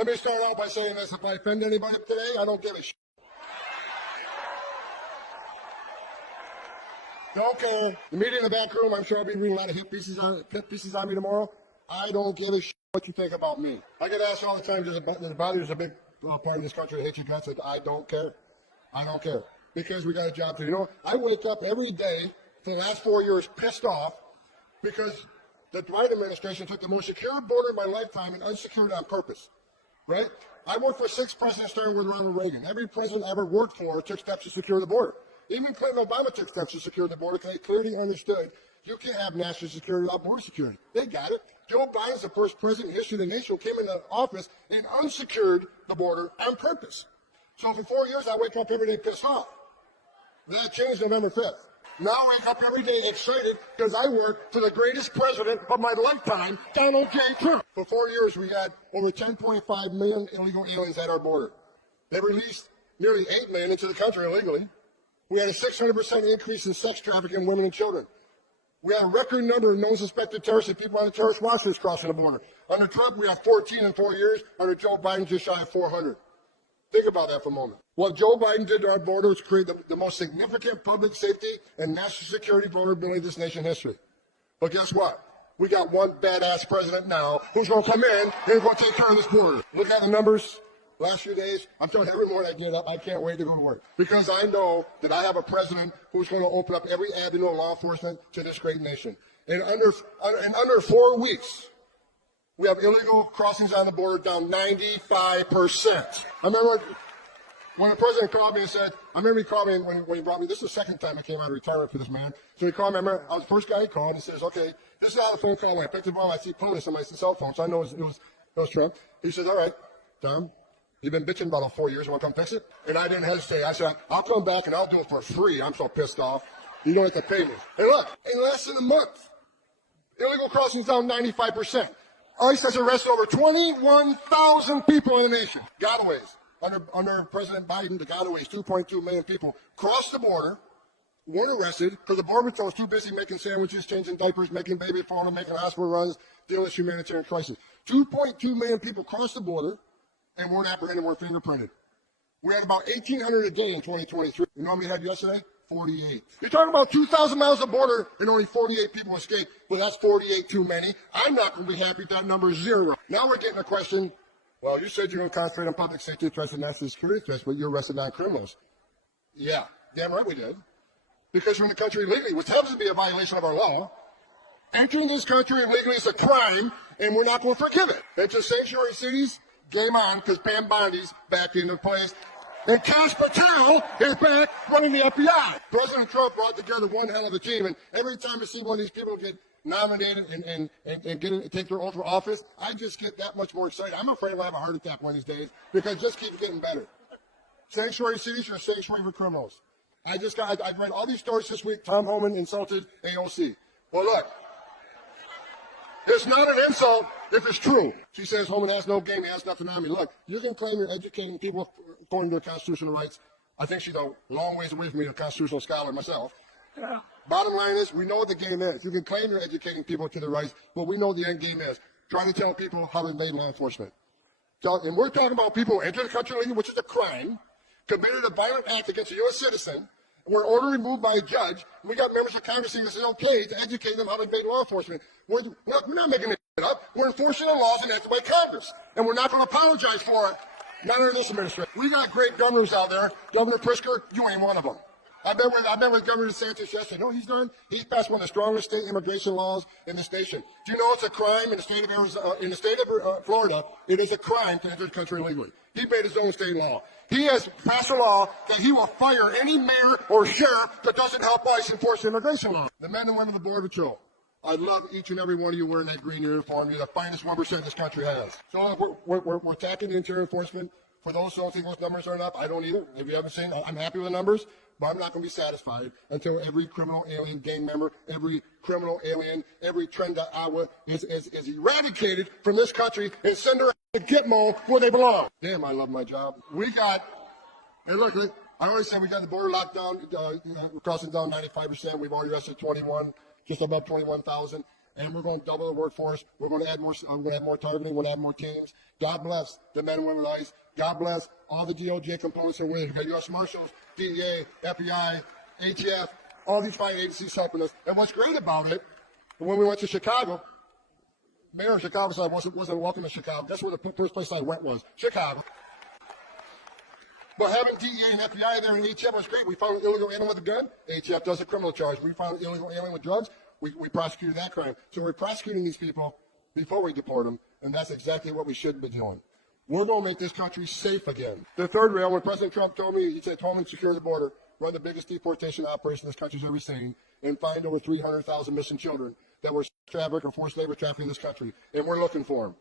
Let me start out by saying this. If I offend anybody today, I don't give a shit. Don't care. The media in the back room, I'm sure I'll be reading a lot of hit pieces on me tomorrow. I don't give a shit what you think about me. I get asked all the time, there's a big part of this country that hates you guys. I don't care. I don't care. Because we got a job to do. You know, I wake up every day for the last 4 years pissed off because the Biden administration took the most secure border in my lifetime and unsecured on purpose. Right? I worked for 6 presidents starting with Ronald Reagan. Every president I ever worked for took steps to secure the border. Even Clinton and Obama took steps to secure the border because they clearly understood you can't have national security without border security. They got it. Joe Biden's the first president in history of the nation who came into office and unsecured the border on purpose. So for 4 years, I wake up every day pissed off. That changed November 5th. Now I wake up every day excited because I work for the greatest president of my lifetime, Donald J. Trump. For 4 years, we had over 10.5 million illegal aliens at our border. They released nearly 8 million into the country illegally. We had a 600% increase in sex trafficking women and children. We had a record number of known suspected terrorists and people on the terrorist watch list crossing the border. Under Trump, we have 14 in 4 years. Under Joe Biden, just shy of 400. Think about that for a moment. What Joe Biden did to our border was create the most significant public safety and national security vulnerability in this nation's history. But guess what? We got one badass president now who's going to come in and going to take care of this border. Look at the numbers. Last few days, I'm telling you, every morning I get up, I can't wait to go to work. Because I know that I have a president who's going to open up every avenue of law enforcement to this great nation. In under 4 weeks, we have illegal crossings on the border down 95%. I remember when the president called me and said, I remember he called me when he brought me, this is the second time I came out of retirement for this man. So he called me, I remember, I was the first guy he called, and he says, okay, this is how the phone call went. I picked up on, I see POTUS on my cell phone, so I know it was Trump. He says, all right, Tom, you've been bitching about it 4 years. You want to come fix it? And I didn't hesitate. I said, I'll come back and I'll do it for free. I'm so pissed off. You don't have to pay me. Hey, look, in less than a month, illegal crossings down 95%. ICE has arrested over 21,000 people in the nation. Gotaways. Under President Biden, the gotaways, 2.2 million people crossed the border, weren't arrested because the border patrol was too busy making sandwiches, changing diapers, making baby formula, making hospital runs, dealing with humanitarian crisis. 2.2 million people crossed the border and weren't apprehended, weren't fingerprinted. We had about 1,800 a day in 2023. You know how many we had yesterday? 48. You're talking about 2,000 miles of border and only 48 people escaped. Well, that's 48 too many. I'm not going to be happy if that number is 0. Now we're getting a question. Well, you said you're going to concentrate on public safety threats and national security threats, but you arrested non-criminals. Yeah, damn right we did. Because you're in the country illegally, which happens to be a violation of our law. Entering this country illegally is a crime, and we're not going to forgive it. Into sanctuary cities, game on, because Pam Bondi's back into place. And Cash Patel is back running the FBI. President Trump brought together one hell of a team, and every time I see one of these people get nominated and take their oath of office, I just get that much more excited. I'm afraid I'll have a heart attack one of these days because it just keeps getting better. Sanctuary cities are a sanctuary for criminals. I've read all these stories this week. Tom Homan insulted AOC. Well, look, it's not an insult if it's true. She says Homan has no game, he has nothing on me. Look, you can claim you're educating people according to their constitutional rights. I think she's a long ways away from being a constitutional scholar myself. Yeah. Bottom line is, we know what the game is. You can claim you're educating people to their rights, but we know what the end game is. Trying to tell people how to invade law enforcement. And we're talking about people who enter the country illegally, which is a crime, committed a violent act against a U.S. citizen, were order removed by a judge, and we got members of Congress saying this is okay to educate them how to invade law enforcement. We're not making it up. We're enforcing the laws enacted by Congress, and we're not going to apologize for it. Not under this administration. We got great governors out there. Governor Pritzker, you ain't one of them. I met with Governor DeSantis yesterday. You know what he's done? He's passed one of the strongest state immigration laws in this nation. Do you know it's a crime in the state of Arizona, in the state of Florida? It is a crime to enter the country illegally. He made his own state law. He has passed a law that he will fire any mayor or sheriff that doesn't help ICE enforce the immigration law. The men and women of the Border Patrol, I love each and every one of you wearing that green uniform. You're the finest 1% this country has. So we're attacking the interior enforcement. For those who don't think those numbers are enough, I don't either. If you haven't seen, I'm happy with the numbers, but I'm not going to be satisfied until every criminal alien gang member, every criminal alien, every Trenda Awa is eradicated from this country and send her to Gitmo where they belong. Damn, I love my job. Hey, look, I always said we got the border locked down, we're crossing down 95%. We've already arrested 21, just about 21,000. and we're going to double the workforce. We're going to add more. We're going to have more targeting. We're going to add more teams. God bless the men and women of ICE. God bless all the DOJ components and with it. We've got U.S. Marshals, DEA, FBI, ATF, all these fine agencies helping us. And what's great about it, when we went to Chicago, Mayor of Chicago said I wasn't welcome to Chicago. That's where the first place I went was Chicago. But having DEA and FBI there and ATF was great. We found an illegal alien with a gun. ATF does a criminal charge. We found an illegal alien with drugs. We prosecuted that crime. So we're prosecuting these people before we deport them, and that's exactly what we should be doing. We're going to make this country safe again. The third rail, when President Trump told me, he said, Homan, secure the border, run the biggest deportation operation this country's ever seen, and find over 300,000 missing children that were trafficked or forced labor trafficked in this country. And we're looking for them.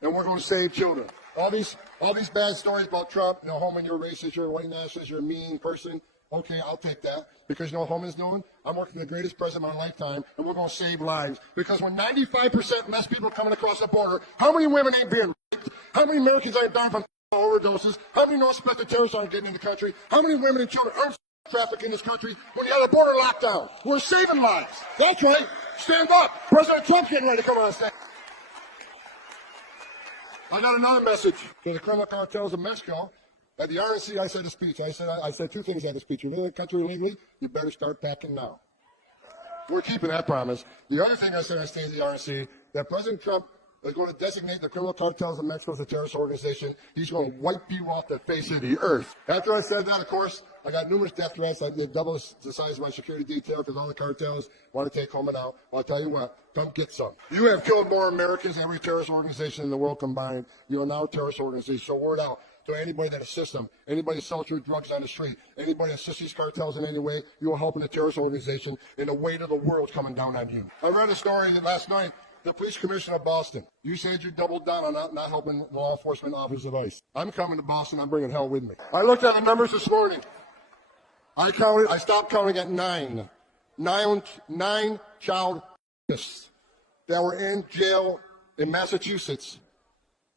And we're going to save children. All these bad stories about Trump, you know, Homan, you're racist, you're a white nationalist, you're a mean person. Okay, I'll take that. Because you know what Homan's doing? I'm working for the greatest president of my lifetime, and we're going to save lives. Because when 95% less people are coming across the border, how many women ain't being raped? How many Americans ain't dying from overdoses? How many non-suspected terrorists aren't getting in the country? How many women and children aren't trafficked in this country when you have a border lockdown? We're saving lives. That's right. Stand up. President Trump's getting ready to come on stage. I got another message to the criminal cartels of Mexico. At the RNC, I said a speech. I said two things at the speech. You're in the country illegally, you better start packing now. We're keeping that promise. The other thing I said on stage at the RNC, that President Trump is going to designate the criminal cartels of Mexico as a terrorist organization. He's going to wipe you off the face of the earth. After I said that, of course, I got numerous death threats. I did double the size of my security detail because all the cartels want to take Homan out. Well, I'll tell you what, come get some. You have killed more Americans than every terrorist organization in the world combined. You are now a terrorist organization. So word out to anybody that assists them, anybody that sells your drugs on the street, anybody that assists these cartels in any way, you are helping a terrorist organization, and the weight of the world's coming down on you. I read a story that last night, the police commissioner of Boston, you said you doubled down on not helping law enforcement officers of ICE. I'm coming to Boston. I'm bringing hell with me. I looked at the numbers this morning. I stopped counting at nine child rapists that were in jail in Massachusetts.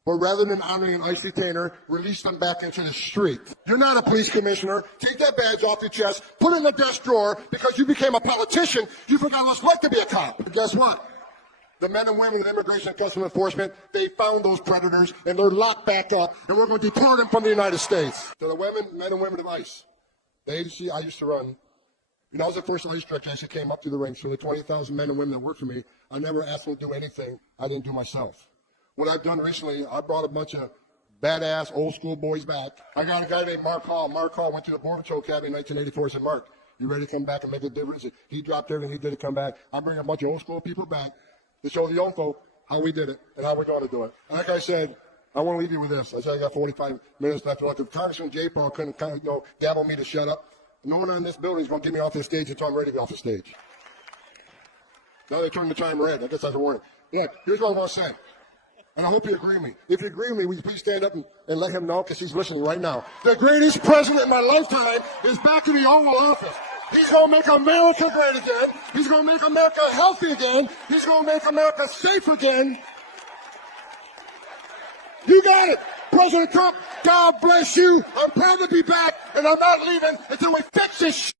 But rather than honoring an ICE detainer, release them back into the street. You're not a police commissioner. Take that badge off your chest, put it in the desk drawer, because you became a politician. You forgot what it's like to be a cop. But guess what? The men and women of Immigration and Customs Enforcement, they found those predators, and they're locked back up, and we're going to deport them from the United States. To the men and women of ICE, the agency I used to run, you know, I was the first ICE director. I actually came up through the ranks. For the 20,000 men and women that worked for me, I never asked them to do anything I didn't do myself. What I've done recently, I brought a bunch of badass old school boys back. I got a guy named Mark Hall. Mark Hall went to the Border Patrol Academy in 1984. I said, Mark, you ready to come back and make a difference? He dropped everything he did to come back. I'm bringing a bunch of old school people back to show the young folk how we did it and how we're going to do it. And like I said, I want to leave you with this. I said I got 45 minutes left. If Congressman J. Paul couldn't dabble me to shut up, no one in this building is going to get me off this stage until I'm ready to be off the stage. Now they turn the time red. I guess that's a warning. Yeah, here's what I want to say. And I hope you agree with me. If you agree with me, will you please stand up and let him know, because he's listening right now. The greatest president in my lifetime is back in the Oval Office. He's going to make America great again. He's going to make America healthy again. He's going to make America safe again. You got it. President Trump, God bless you. I'm proud to be back, and I'm not leaving until we fix this shit.